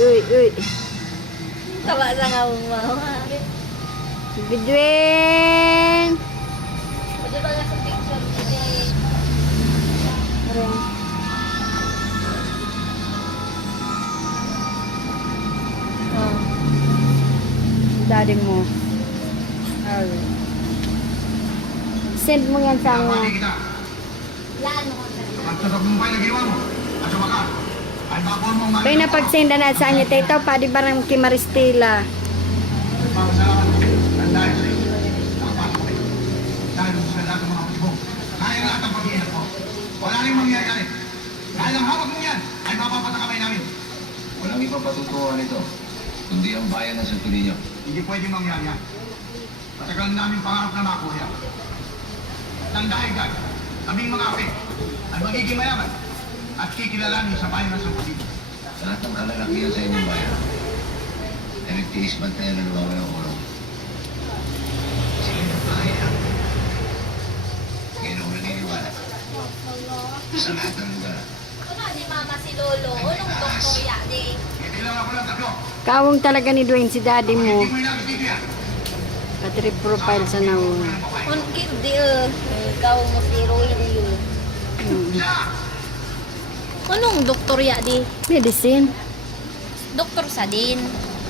uy. Tawa sa nga mama. Bidwin! Pwede ba nga sa picture? Oh. Daddy mo. Send mo yan sa mga. Laan mo. Bay na pagsenda na sa anya tayo pa di barang kay Maristela. Wala rin mangyayari. Dahil ang hawak mo yan ay mapapatakabay namin. Walang iba patutuhan ito, kundi ang bayan ng Santo Niño. Hindi pwede mangyari yan. Matagal namin pangarap na makuha yan. Nang dahil dyan, kaming mga ape ay magiging mayaman at kikilalanin sa bayan ng Santo Niño. Lahat ng kalalakihan sa inyong bayan ay nagtiis bantayan ng lumaway ng ulo. Sige na bayan. Ngayon ang naniniwala. Sa lahat ng lugar. Ano ni mama si Lolo? Anong doktor yadi? Hindi lang ako lang tatlo. Kawong talaga ni Dwayne si daddy mo. Hindi mo inabot dito yan. At profile sa nauna. Unkid di ikaw mo si Rolly. Anong doktor yadi? Medicine. Doktor sa din.